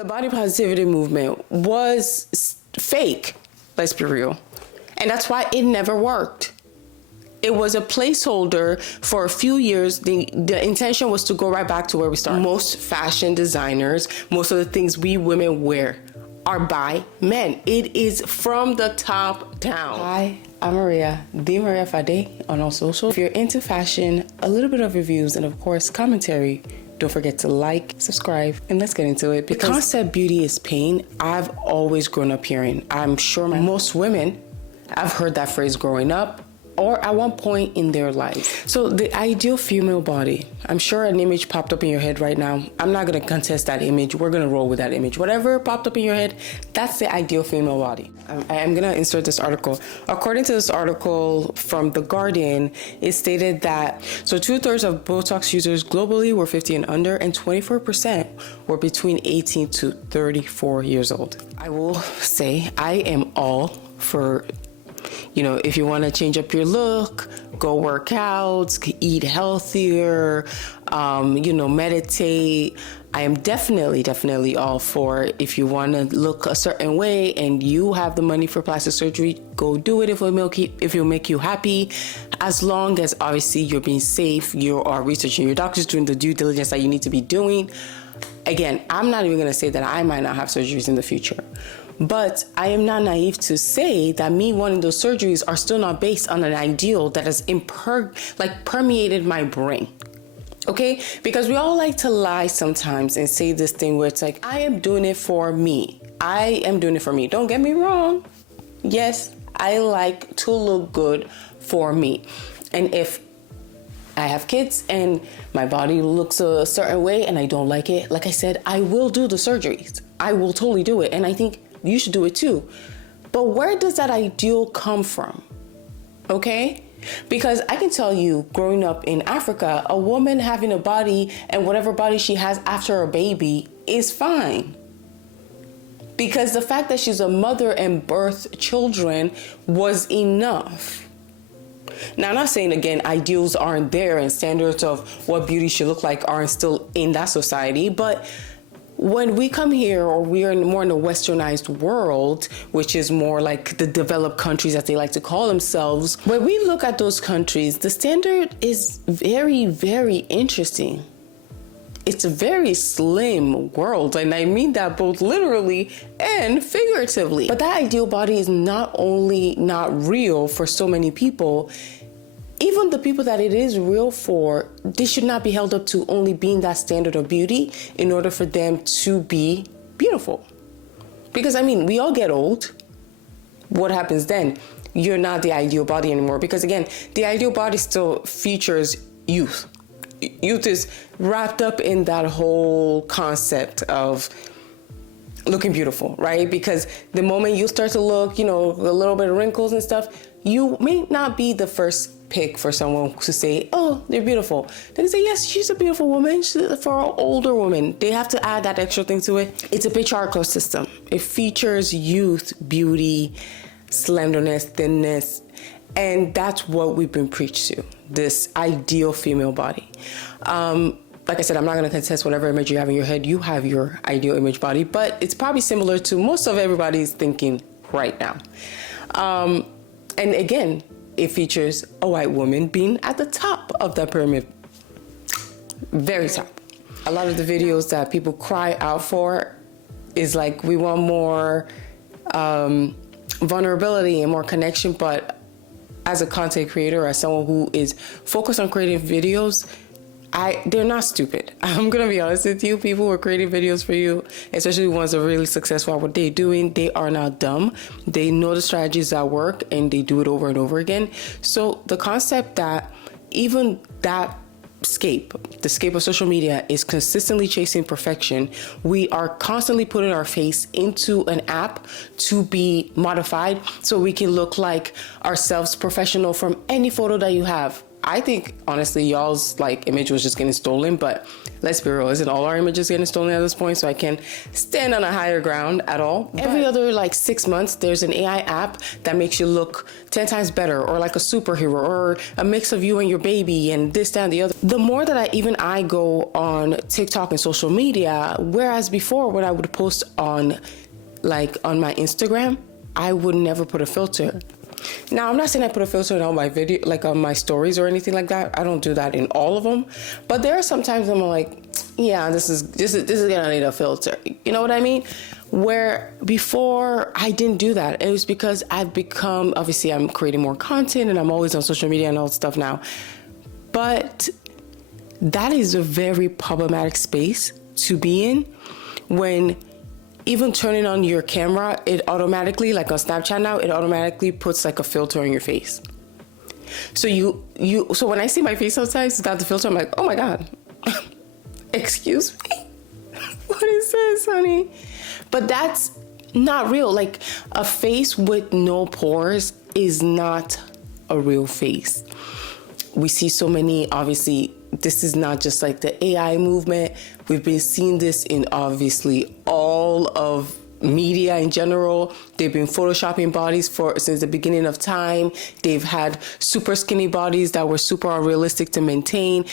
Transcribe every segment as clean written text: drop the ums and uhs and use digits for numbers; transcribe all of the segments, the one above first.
The body positivity movement was fake, let's be real. And that's why it never worked. It was a placeholder for a few years. The intention was to go right back to where we started. Most fashion designers, most of the things we women wear are by men. It is from the top down. Hi, I'm Maria, the Maria Fade on all social. If you're into fashion, a little bit of reviews, and of course commentary, don't forget to like, subscribe, and let's get into it. The concept beauty is pain, I've always grown up hearing. I'm sure most women have heard that phrase growing up or at one point in their lives. So the ideal female body, I'm sure an image popped up in your head right now. I'm not gonna contest that image. We're gonna roll with that image. Whatever popped up in your head, that's the ideal female body. I'm gonna insert this article. According to this article from The Guardian, it stated that, so 2/3 of Botox users globally were 50 and under, and 24% were between 18 to 34 years old. I will say I am all for, if you want to change up your look, go work out, eat healthier, meditate. I am definitely all for, if you want to look a certain way and you have the money for plastic surgery, go do it if it'll make you happy. As long as obviously you're being safe, you are researching your doctors, doing the due diligence that you need to be doing. Again, I'm not even going to say that I might not have surgeries in the future. But I am not naive to say that me wanting those surgeries are still not based on an ideal that has permeated my brain. Okay? Because we all like to lie sometimes and say this thing where it's like, I am doing it for me. I am doing it for me. Don't get me wrong. Yes, I like to look good for me. And if I have kids and my body looks a certain way and I don't like it, like I said, I will do the surgeries. I will totally do it. And I think you should do it too. But where does that ideal come from? Okay? Because I can tell you, growing up in Africa, a woman having a body and whatever body she has after a baby is fine. Because the fact that she's a mother and birthed children was enough. Now, I'm not saying, again, ideals aren't there and standards of what beauty should look like aren't still in that society, but when we come here, or we are more in a westernized world, which is more like the developed countries as they like to call themselves, when we look at those countries, the standard is very, very interesting. It's a very slim world, and I mean that both literally and figuratively. But that ideal body is not only not real for so many people, even the people that it is real for, they should not be held up to only being that standard of beauty in order for them to be beautiful. Because we all get old. What happens then? You're not the ideal body anymore. Because again, the ideal body still features youth. Youth is wrapped up in that whole concept of looking beautiful, right? Because the moment you start to look, a little bit of wrinkles and stuff, you may not be the first pick for someone to say, oh, they're beautiful. They can say, yes, she's a beautiful woman. For an older woman, they have to add that extra thing to it. It's a patriarchal system. It features youth, beauty, slenderness, thinness, and that's what we've been preached to, this ideal female body. Like I said, I'm not going to contest whatever image you have in your head. You have your ideal image body, but it's probably similar to most of everybody's thinking right now. And again, it features a white woman being at the top of that pyramid. Very top. A lot of the videos that people cry out for is like, we want more vulnerability and more connection. But as a content creator, as someone who is focused on creating videos, they're not stupid. I'm going to be honest with you. People who are creating videos for you, especially ones that are really successful at what they're doing, they are not dumb. They know the strategies that work and they do it over and over again. So the concept that even that the scape of social media is consistently chasing perfection. We are constantly putting our face into an app to be modified so we can look like ourselves, professional from any photo that you have. I think honestly y'all's image was just getting stolen, but let's be real, isn't all our images getting stolen at this point? So I can stand on a higher ground at all. Every other like 6 months, there's an AI app that makes you look 10 times better, or like a superhero, or a mix of you and your baby and this, that, and the other. The more that I go on TikTok and social media, whereas before when I would post on my Instagram, I would never put a filter. Now, I'm not saying I put a filter on all my video, like on my stories or anything like that. I don't do that in all of them. But there are some times I'm like, yeah, this is gonna need a filter. You know what I mean? Where before I didn't do that. It was because obviously I'm creating more content and I'm always on social media and all that stuff now. But that is a very problematic space to be in, when even turning on your camera, it automatically, like on Snapchat now, it automatically puts like a filter on your face. So so when I see my face sometimes without the filter, I'm like, oh my God, excuse me? What is this, honey? But that's not real. Like, a face with no pores is not a real face. We see so many, obviously, this is not just like the AI movement. We've been seeing this in obviously all of media in general. They've been photoshopping bodies since the beginning of time. They've had super skinny bodies that were super unrealistic to maintain.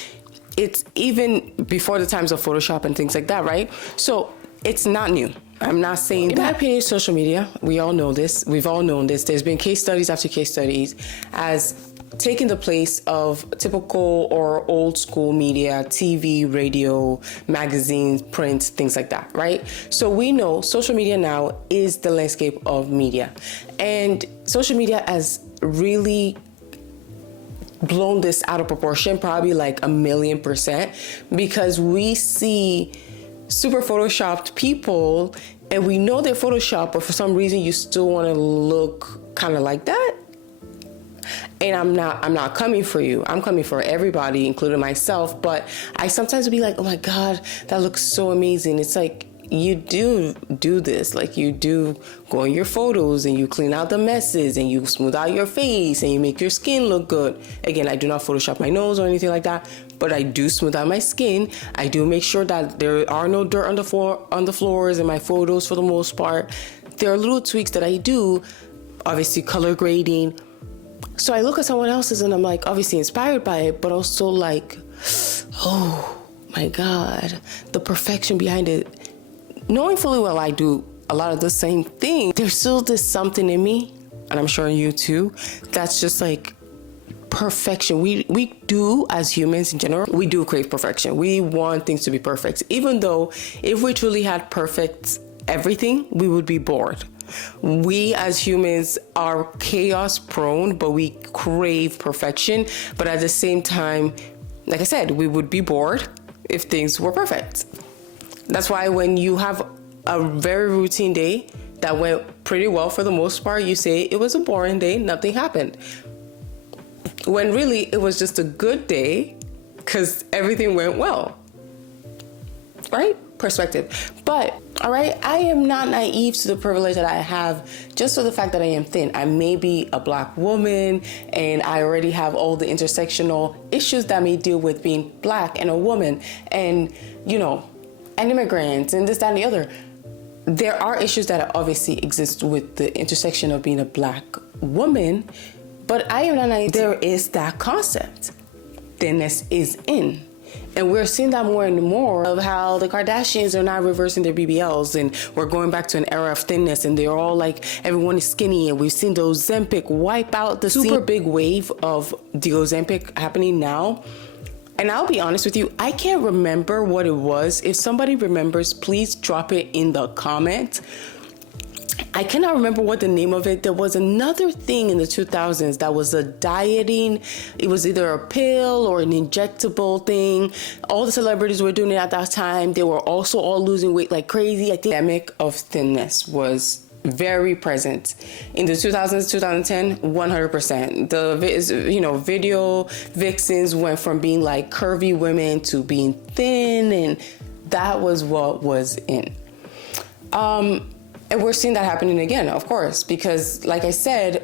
It's even before the times of Photoshop and things like that, right? So it's not new. I'm not saying that. In my opinion, social media, we all know this. We've all known this. There's been case studies after case studies as taking the place of typical or old school media, TV, radio, magazines, print, things like that, right? So we know social media now is the landscape of media. And social media has really blown this out of proportion, probably like 1,000,000%, because we see super photoshopped people and we know they're photoshopped, but for some reason you still want to look kind of like that. And I'm not coming for you. I'm coming for everybody, including myself. But I sometimes be like, oh my God, that looks so amazing. It's like, you do this. Like, you do go in your photos and you clean out the messes and you smooth out your face and you make your skin look good. Again, I do not Photoshop my nose or anything like that, but I do smooth out my skin. I do make sure that there are no dirt on the floors in my photos for the most part. There are little tweaks that I do, obviously color grading. So I look at someone else's and I'm like, obviously inspired by it, but also like, oh my God, the perfection behind it. Knowing fully well I do a lot of the same thing, there's still this something in me, and I'm sure in you too, that's just like perfection. We do, as humans in general, we do crave perfection. We want things to be perfect, even though if we truly had perfect everything, we would be bored. We as humans are chaos prone, but we crave perfection. But at the same time, like I said, we would be bored if things were perfect. That's why when you have a very routine day that went pretty well for the most part, you say it was a boring day, nothing happened. When really it was just a good day because everything went well. Right? Perspective. But, all right, I am not naive to the privilege that I have just for the fact that I am thin. I may be a Black woman and I already have all the intersectional issues that may deal with being Black and a woman and, and immigrants and this, that, and the other. There are issues that obviously exist with the intersection of being a Black woman, but I am not naive. There is that concept. Thinness is in. And we're seeing that more and more of how the Kardashians are now reversing their BBLs and we're going back to an era of thinness and they're all like, everyone is skinny, and we've seen the Ozempic wipe out the super big wave of the Ozempic happening now. And I'll be honest with you, I can't remember what it was. If somebody remembers, please drop it in the comment. I cannot remember what the name of it. There was another thing in the 2000s that was a dieting. It was either a pill or an injectable thing. All the celebrities were doing it at that time. They were also all losing weight like crazy. I think the epidemic of thinness was very present in the 2000s, 2010, 100%. The video vixens went from being like curvy women to being thin, and that was what was in. And we're seeing that happening again, of course, because like I said,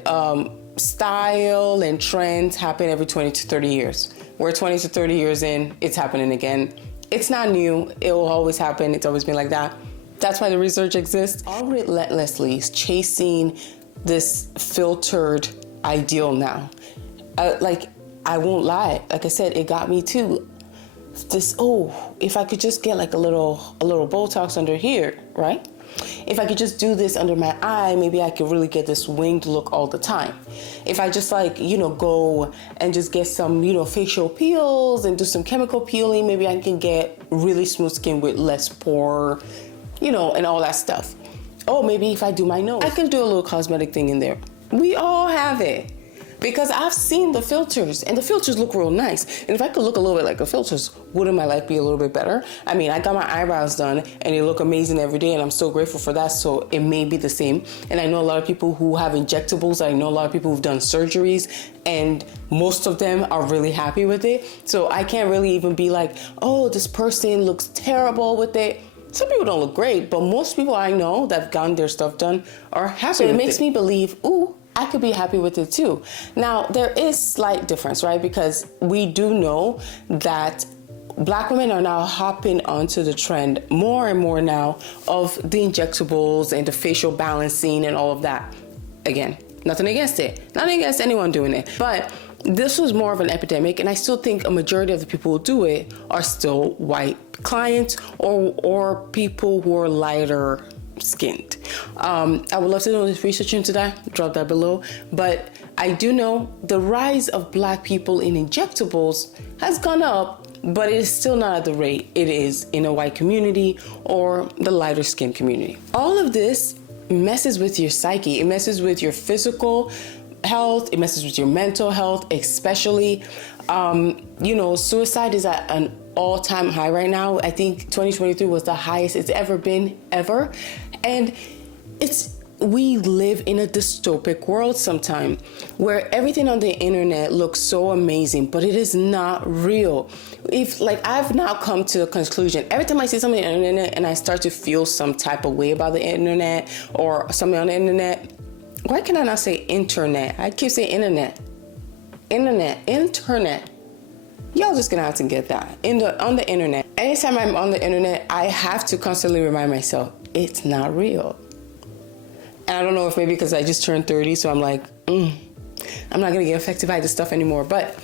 style and trends happen every 20 to 30 years. We're 20 to 30 years in, it's happening again. It's not new. It will always happen. It's always been like that. That's why the research exists. All relentlessly chasing this filtered ideal now. Like, I won't lie. Like I said, it got me too. This, if I could just get like a little botox under here, right? If I could just do this under my eye, maybe I could really get this winged look all the time. If I just go and just get some, facial peels and do some chemical peeling, maybe I can get really smooth skin with less pore, and all that stuff. Oh, maybe if I do my nose, I can do a little cosmetic thing in there. We all have it. Because I've seen the filters, and the filters look real nice. And if I could look a little bit like the filters, wouldn't my life be a little bit better? I mean, I got my eyebrows done, and they look amazing every day, and I'm so grateful for that, so it may be the same. And I know a lot of people who have injectables. I know a lot of people who've done surgeries, and most of them are really happy with it. So I can't really even be like, oh, this person looks terrible with it. Some people don't look great, but most people I know that have gotten their stuff done are happy with it. So it makes me believe, I could be happy with it too. Now, there is slight difference, right? Because we do know that Black women are now hopping onto the trend more and more now of the injectables and the facial balancing and all of that. Again, nothing against it. Nothing against anyone doing it. But this was more of an epidemic, and I still think a majority of the people who do it are still white clients or people who are lighter skinned. I would love to know this research into that. Drop that below. But I do know the rise of Black people in injectables has gone up, but it is still not at the rate it is in a white community or the lighter skin community. All of this messes with your psyche. It messes with your physical health. It messes with your mental health, especially. Suicide is at an all-time high right now. I think 2023 was the highest it's ever been, ever. And we live in a dystopic world sometimes where everything on the internet looks so amazing, but it is not real. I've now come to the conclusion, every time I see something on the internet and I start to feel some type of way about the internet or something on the internet, why can I not say internet? I keep saying internet. Y'all just gonna have to get that. On the internet. Anytime I'm on the internet, I have to constantly remind myself, it's not real. And I don't know if maybe because I just turned 30, so I'm like, I'm not gonna get affected by this stuff anymore. But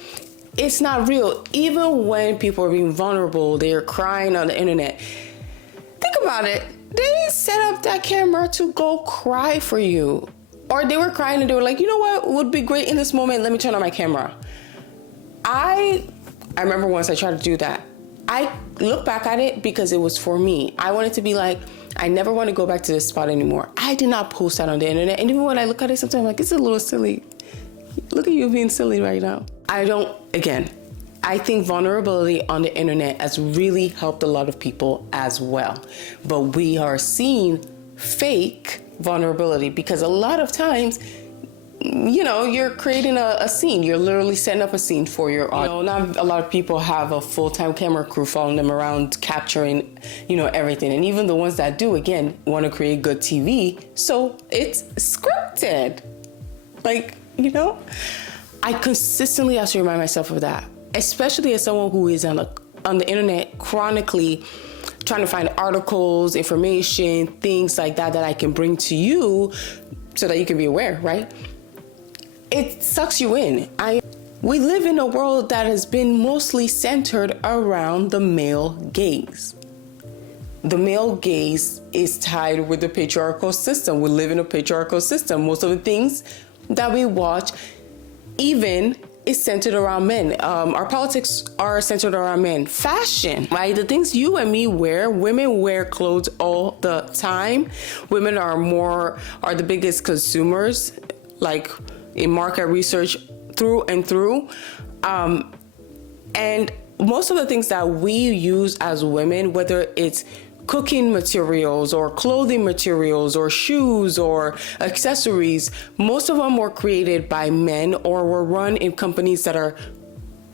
it's not real. Even when people are being vulnerable, they're crying on the internet. Think about it. They didn't set up that camera to go cry for you. Or they were crying and they were like, you know what would be great in this moment? Let me turn on my camera. I remember once I tried to do that. I look back at it because it was for me. I wanted to be like, I never want to go back to this spot anymore. I did not post that on the internet. And even when I look at it sometimes, I'm like, it's a little silly. Look at you being silly right now. I think vulnerability on the internet has really helped a lot of people as well. But we are seeing fake vulnerability because a lot of times, you're creating a scene. You're literally setting up a scene for your audience. Not a lot of people have a full-time camera crew following them around, capturing, everything. And even the ones that do, again, want to create good TV. So it's scripted. I consistently have to remind myself of that, especially as someone who is on the internet chronically trying to find articles, information, things like that I can bring to you so that you can be aware, right? It sucks you in. We live in a world that has been mostly centered around the male gaze. The male gaze is tied with the patriarchal system. We live in a patriarchal system. Most of the things that we watch even is centered around men. Our politics are centered around men. Fashion, right? The things you and me wear, women wear clothes all the time. Women are the biggest consumers, in market research through and through. And most of the things that we use as women, whether it's cooking materials or clothing materials or shoes or accessories, most of them were created by men or were run in companies that are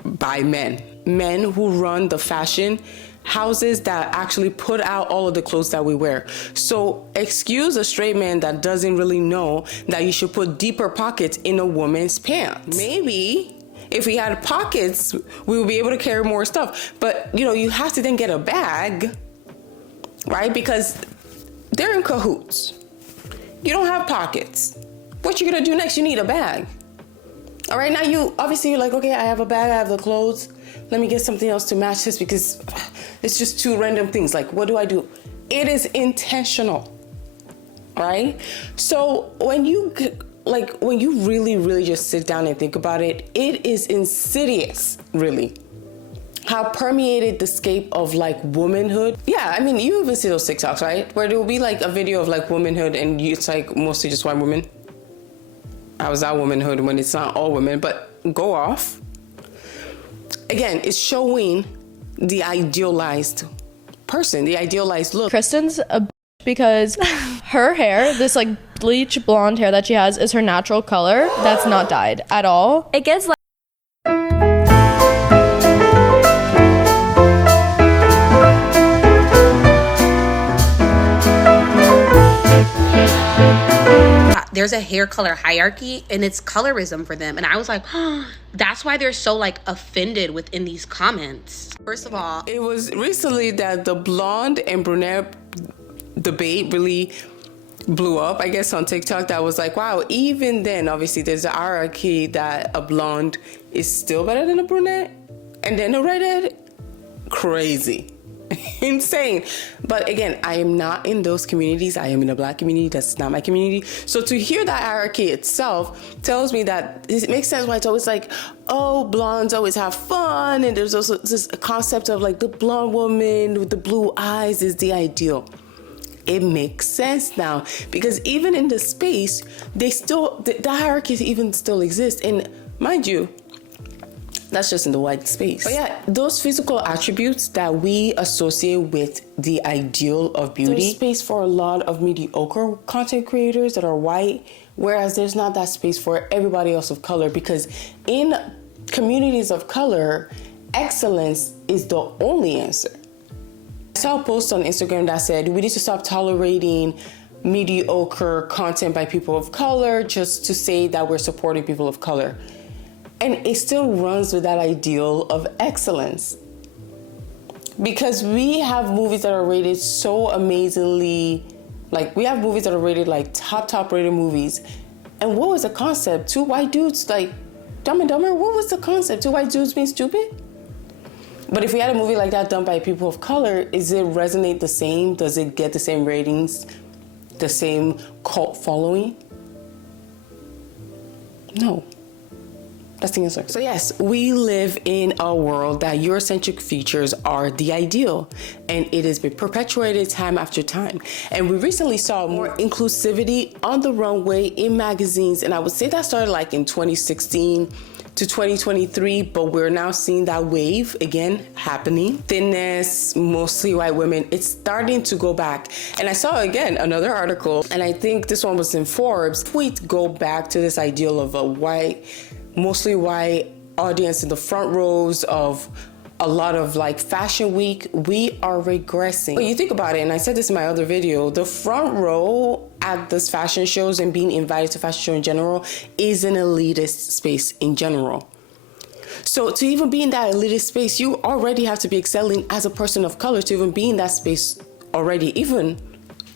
by men. Men who run the fashion houses that actually put out all of the clothes that we wear. So excuse a straight man that doesn't really know that you should put deeper pockets in a woman's pants. Maybe If we had pockets, we would be able to carry more stuff. But, you know, you have to then get a bag, right? Because they're in cahoots. You don't have pockets. What you gonna do next? You need a bag. All right, now you're like, okay, I have a bag, I have the clothes. Let me get something else to match this because it's just two random things. Like, what do I do? It is intentional, right? So when you really, really just sit down and think about it, it is insidious, really, how permeated the scape of like womanhood. Yeah, I mean, you even see those TikToks, right? Where there will be like a video of like womanhood and it's like mostly just white women. How is that womanhood when it's not all women? But go off. Again, it's showing the idealized person, the idealized look. Kristen's a bitch because her hair, this like bleach blonde hair that she has, is her natural color. That's not dyed at all. It gets like there's a hair color hierarchy and it's colorism for them. And I was like, oh, that's why they're so like offended within these comments. First of all, it was recently that the blonde and brunette debate really blew up, I guess, on TikTok. That was like, wow, even then, obviously there's a hierarchy that a blonde is still better than a brunette. And then a redhead, crazy. Insane. But again, I am not in those communities. I am in a black community. That's not my community. So to hear that hierarchy itself tells me that it makes sense why it's always like, oh, blondes always have fun. And there's also this concept of like the blonde woman with the blue eyes is the ideal. It makes sense now because even in the space, the hierarchies even still exist. And mind you, that's just in the white space. But yeah, those physical attributes that we associate with the ideal of beauty, there's space for a lot of mediocre content creators that are white, whereas there's not that space for everybody else of color, because in communities of color, excellence is the only answer. I saw a post on Instagram that said, we need to stop tolerating mediocre content by people of color just to say that we're supporting people of color. And it still runs with that ideal of excellence. Because we have movies that are rated so amazingly, like we have movies that are rated like top rated movies. And what was the concept? Two white dudes, like Dumb and Dumber, what was the concept? Two white dudes being stupid? But if we had a movie like that done by people of color, is it resonate the same? Does it get the same ratings? The same cult following? No. That's the answer. So yes, we live in a world that Eurocentric features are the ideal, and it has been perpetuated time after time. And we recently saw more inclusivity on the runway in magazines, and I would say that started like in 2016 to 2023, but we're now seeing that wave again happening. Thinness, mostly white women, it's starting to go back. And I saw again another article, and I think this one was in Forbes. If we go back to this ideal of a white, mostly white audience in the front rows of a lot of like fashion week, we are regressing. But you think about it, and I said this in my other video, the front row at this fashion shows and being invited to fashion show in general is an elitist space in general. So to even be in that elitist space, you already have to be excelling as a person of color to even be in that space already, even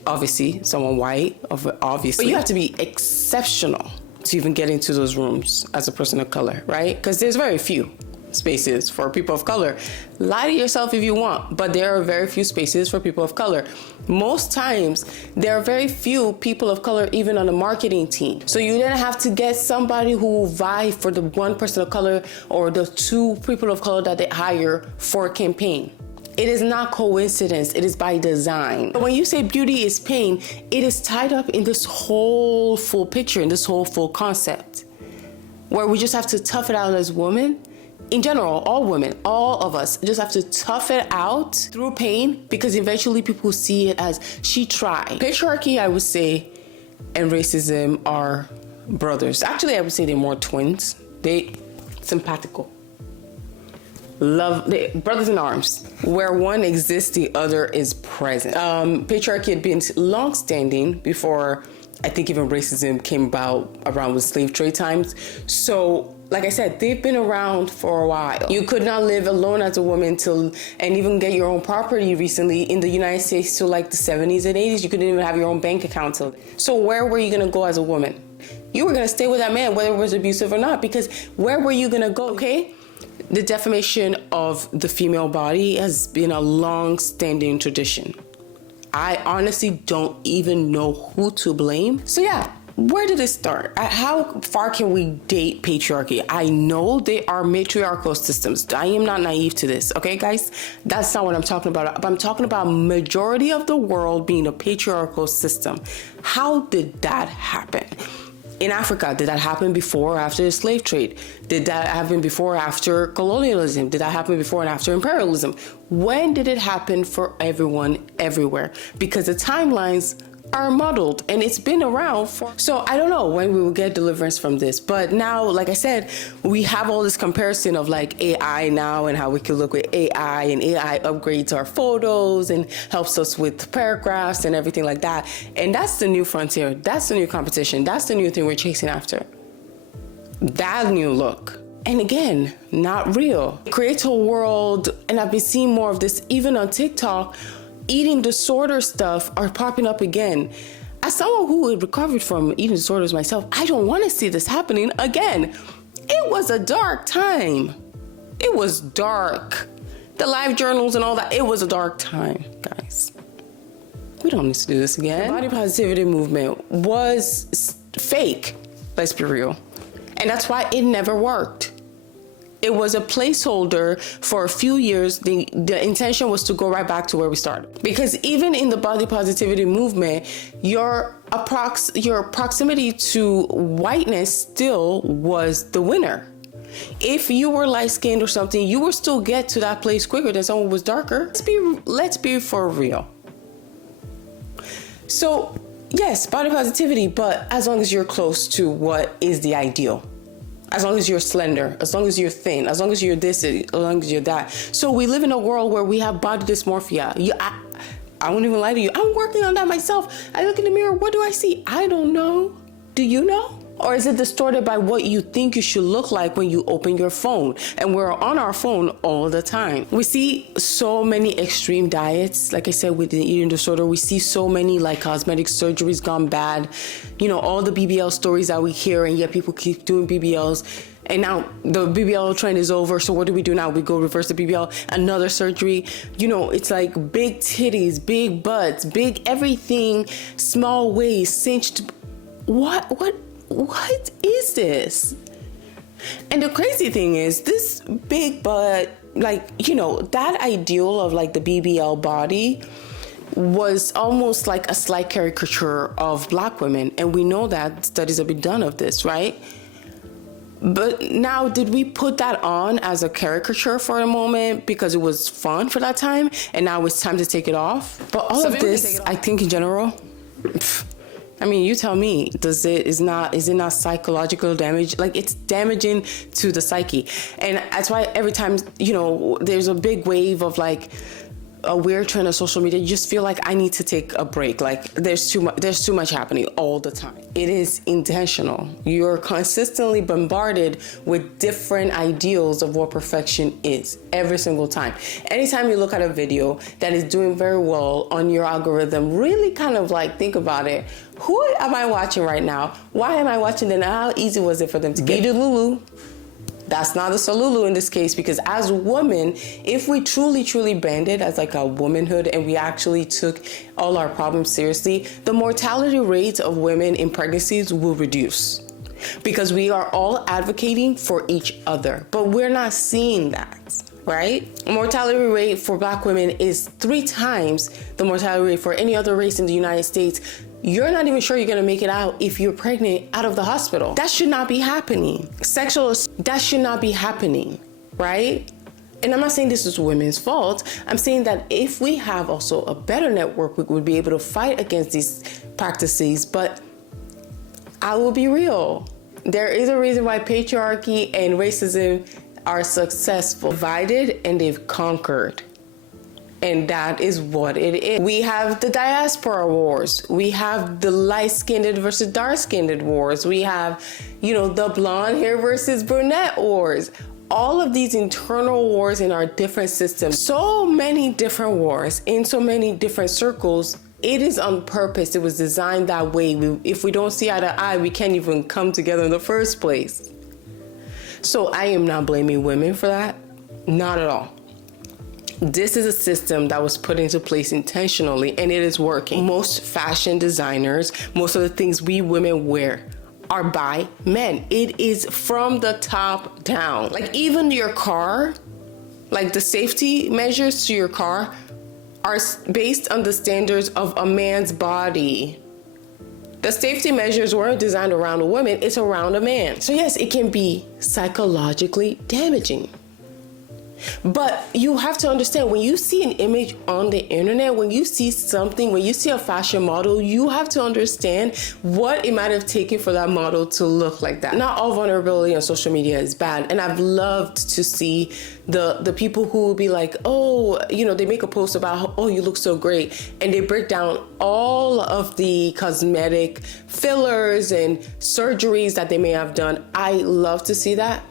obviously someone white, obviously. But you have to be exceptional to even get into those rooms as a person of color, right? Because there's very few spaces for people of color. Lie to yourself if you want, but there are very few spaces for people of color. Most times, there are very few people of color even on the marketing team. So you then have to get somebody who will vie for the one person of color or the two people of color that they hire for a campaign. It is not coincidence, it is by design. But when you say beauty is pain, it is tied up in this whole full picture, in this whole full concept, where we just have to tough it out as women. In general, all women, all of us just have to tough it out through pain, because eventually people see it as she tried. Patriarchy, I would say, and racism are brothers. Actually, I would say they're more twins. They simpatico. Brothers in arms. Where one exists, the other is present. Patriarchy had been long-standing before, I think, even racism came about around with slave trade times. So like I said, they've been around for a while. You could not live alone as a woman and even get your own property recently in the United States till like the 70s and 80s. You couldn't even have your own bank account till. So where were you gonna go as a woman? You were gonna stay with that man, whether it was abusive or not, because where were you gonna go? Okay? The defamation of the female body has been a long-standing tradition. I honestly don't even know who to blame. So yeah, where did it start? How far can we date patriarchy? I know they are matriarchal systems. I am not naive to this, okay, guys? That's not what I'm talking about. I'm talking about majority of the world being a patriarchal system. How did that happen? In Africa, did that happen before or after the slave trade? Did that happen before or after colonialism? Did that happen before and after imperialism? When did it happen for everyone, everywhere? Because the timelines are muddled and it's been around for. So I don't know when we will get deliverance from this. But now, like I said, we have all this comparison of like AI now and how we can look with AI, and AI upgrades our photos and helps us with paragraphs and everything like that. And that's the new frontier. That's the new competition. That's the new thing we're chasing after. That new look. And again, not real. It creates a world, and I've been seeing more of this even on TikTok. Eating disorder stuff are popping up again. As someone who had recovered from eating disorders myself, I don't want to see this happening again. It was a dark time. It was dark. The live journals and all that, it was a dark time, guys. We don't need to do this again. The body positivity movement was fake, let's be real. And that's why it never worked. It was a placeholder for a few years. The intention was to go right back to where we started. Because even in the body positivity movement, your proximity to whiteness still was the winner. If you were light-skinned or something, you would still get to that place quicker than someone who was darker. Let's be for real. So, yes, body positivity, but as long as you're close to what is the ideal. As long as you're slender, as long as you're thin, as long as you're this, as long as you're that. So we live in a world where we have body dysmorphia. I won't even lie to you. I'm working on that myself. I look in the mirror. What do I see? I don't know. Do you know? Or is it distorted by what you think you should look like when you open your phone? And we're on our phone all the time. We see so many extreme diets. Like I said, with the eating disorder, we see so many like cosmetic surgeries gone bad. You know, all the BBL stories that we hear, and yet people keep doing BBLs. And now the BBL trend is over. So what do we do now? We go reverse the BBL, another surgery. You know, it's like big titties, big butts, big everything, small waist, cinched. What is this? And the crazy thing is, this big butt, like, you know, that ideal of like the BBL body was almost like a slight caricature of Black women. And we know that studies have been done of this, right? But now, did we put that on as a caricature for a moment because it was fun for that time, and now it's time to take it off? But all of this, I think in general, I mean, you tell me, is it not psychological damage? Like, it's damaging to the psyche. And that's why every time, you know, there's a big wave of like a weird trend on social media, you just feel like I need to take a break. Like there's too much happening all the time. It is intentional. You're consistently bombarded with different ideals of what perfection is every single time. Anytime you look at a video that is doing very well on your algorithm, really kind of like think about it. Who am I watching right now? Why am I watching them? How easy was it for them to get to Lulu? That's not a Salulu in this case, because as women, if we truly banded as like a womanhood and we actually took all our problems seriously, the mortality rates of women in pregnancies will reduce, because we are all advocating for each other, but we're not seeing that, right? Mortality rate for Black women is 3 times the mortality rate for any other race in the United States. You're not even sure you're gonna make it out if you're pregnant out of the hospital. That should not be happening. That should not be happening, right? And I'm not saying this is women's fault. I'm saying that if we have also a better network, we would be able to fight against these practices. But I will be real. There is a reason why patriarchy and racism are successful. Divided, and they've conquered. And that is what it is. We have the diaspora wars. We have the light-skinned versus dark-skinned wars. We have, the blonde hair versus brunette wars. All of these internal wars in our different systems. So many different wars in so many different circles. It is on purpose. It was designed that way. If we don't see eye to eye, we can't even come together in the first place. So I am not blaming women for that. Not at all. This is a system that was put into place intentionally, and it is working. Most fashion designers, most of the things we women wear are by men. It is from the top down. Like even your car, like the safety measures to your car are based on the standards of a man's body. The safety measures weren't designed around a woman, it's around a man. So yes, it can be psychologically damaging. But you have to understand, when you see an image on the internet, when you see something, when you see a fashion model, you have to understand what it might have taken for that model to look like that. Not all vulnerability on social media is bad. And I've loved to see the people who will be like, they make a post about, you look so great. And they break down all of the cosmetic fillers and surgeries that they may have done. I love to see that,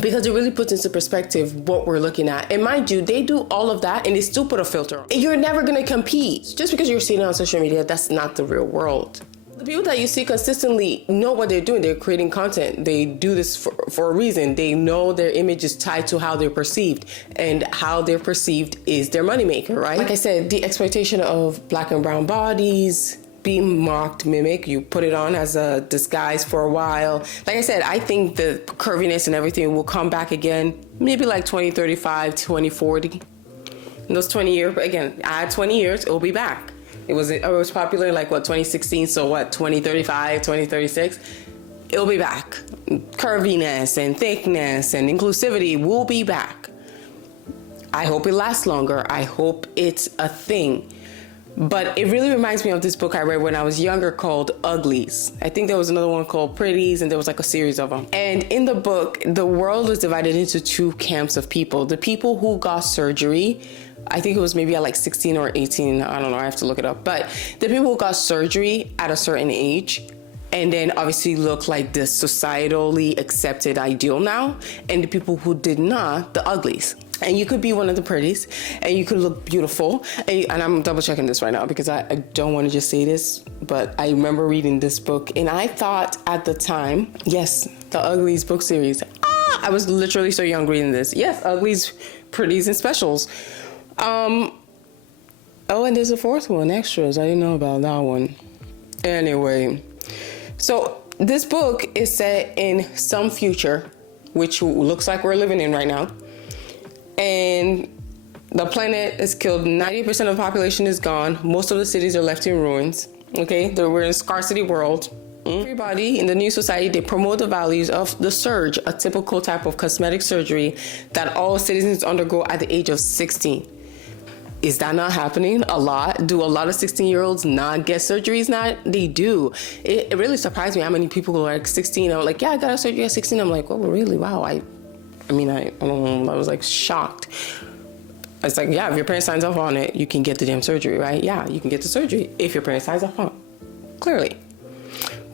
because it really puts into perspective what we're looking at. And mind you, they do all of that and they still put a filter on. And you're never gonna compete. Just because you're seeing it on social media, that's not the real world. The people that you see consistently know what they're doing. They're creating content. They do this for a reason. They know their image is tied to how they're perceived, and how they're perceived is their moneymaker, right? Like I said, the exploitation of Black and brown bodies, being mocked, mimic, you put it on as a disguise for a while. Like I said, I think the curviness and everything will come back again, maybe like 2035, 2040. In those 20 years, again, add 20 years, it'll be back. It was popular in 2016, so 2035, 2036, it'll be back. Curviness and thickness and inclusivity will be back. I hope it lasts longer. I hope it's a thing. But it really reminds me of this book I read when I was younger called Uglies. I think there was another one called Pretties, and there was a series of them. And in the book, the world was divided into two camps of people. The people who got surgery, I think it was maybe at 16 or 18, I don't know, I have to look it up. But the people who got surgery at a certain age, and then obviously look like the societally accepted ideal now, and the people who did not, the uglies. And you could be one of the pretties, and you could look beautiful. And I'm double checking this right now because I don't want to just say this, but I remember reading this book, and I thought at the time, yes, the Uglies book series. I was literally so young reading this. Yes, Uglies, Pretties, and Specials. And there's a fourth one, Extras. I didn't know about that one. Anyway, so this book is set in some future, which looks like we're living in right now. And the planet is killed. 90% of the population is gone. Most of the cities are left in ruins. Okay, we're in a scarcity world. Everybody in the new society, they promote the values of the surge, a typical type of cosmetic surgery that all citizens undergo at the age of 16. Is that not happening a lot? Do a lot of 16-year-olds not get surgeries now? They do. It really surprised me how many people are 16. I'm like, yeah, I got a surgery at 16. I'm like, oh, really? Wow. I don't know. I was shocked. It's yeah, if your parent signs off on it, you can get the damn surgery, right? Yeah, you can get the surgery if your parent signs off on it. Clearly.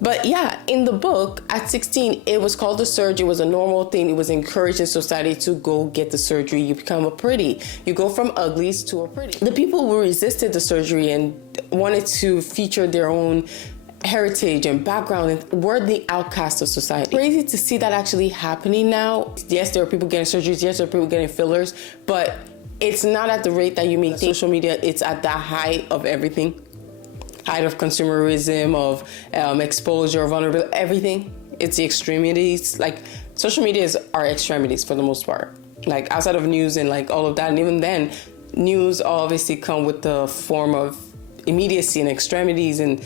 But yeah, in the book, at 16, it was called the surge. It was a normal thing. It was encouraged in society to go get the surgery. You become a pretty. You go from uglies to a pretty. The people who resisted the surgery and wanted to feature their own heritage and background and were the outcasts of society. Crazy to see that actually happening now. Yes, there are people getting surgeries. Yes, there are people getting fillers. But it's not at the rate that you may think. Social media, it's at the height of everything. Height of consumerism, of exposure, vulnerability, everything. It's the extremities. Social media is our extremities for the most part. Outside of news and all of that, and even then, news obviously come with the form of immediacy and extremities, and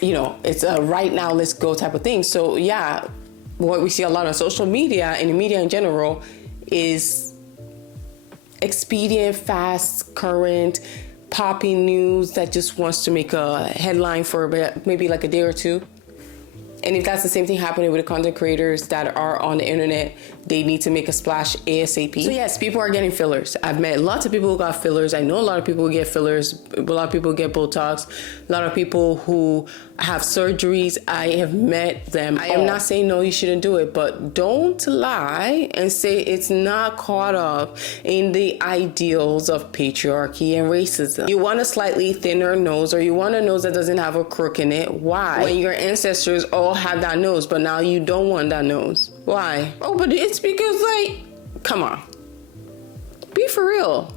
it's a right now, let's go type of thing. So yeah, what we see a lot on social media and in media in general is expedient, fast, current, popping news that just wants to make a headline for maybe a day or two. And if that's the same thing happening with the content creators that are on the internet, they need to make a splash ASAP. So yes, people are getting fillers. I've met lots of people who got fillers. I know a lot of people who get fillers. A lot of people get Botox. A lot of people who have surgeries. I have met them. I am not saying no, you shouldn't do it, but don't lie and say it's not caught up in the ideals of patriarchy and racism. You want a slightly thinner nose, or you want a nose that doesn't have a crook in it. Why? When your ancestors all had that nose, but now you don't want that nose. Why? Oh, but it's because, like, come on. Be for real.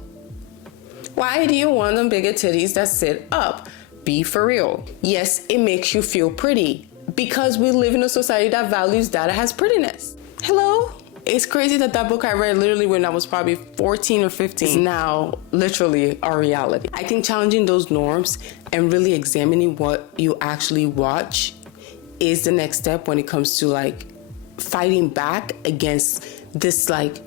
Why do you want them bigger titties that sit up? Be for real. Yes, it makes you feel pretty because we live in a society that values that as prettiness. Hello? It's crazy that book I read literally when I was probably 14 or 15 is now literally our reality. I think challenging those norms and really examining what you actually watch is the next step when it comes to like fighting back against this like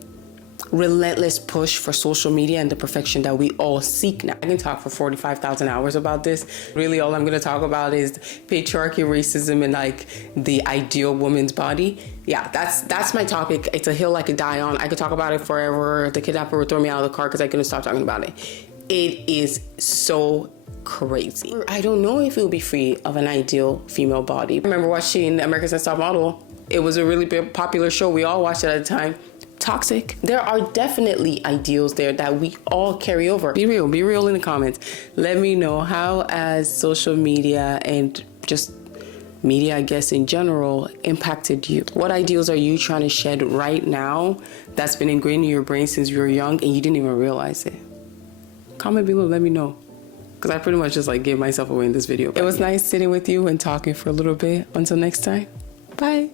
relentless push for social media and the perfection that we all seek now. I can talk for 45,000 hours about this. Really, all I'm going to talk about is patriarchy, racism, and like the ideal woman's body. Yeah, that's my topic. It's a hill I could die on. I could talk about it forever. The kidnapper would throw me out of the car because I couldn't stop talking about it. It is so crazy. I don't know if it will be free of an ideal female body. I remember watching America's Next Top Model. It was a really big, popular show. We all watched it at the time. Toxic. There are definitely ideals there that we all carry over. Be real in the comments. Let me know how has social media and just media, I guess, in general impacted you. What ideals are you trying to shed right now that's been ingrained in your brain since you were young and you didn't even realize it? Comment below, let me know. Because I pretty much just like gave myself away in this video. It was nice sitting with you and talking for a little bit. Until next time, bye.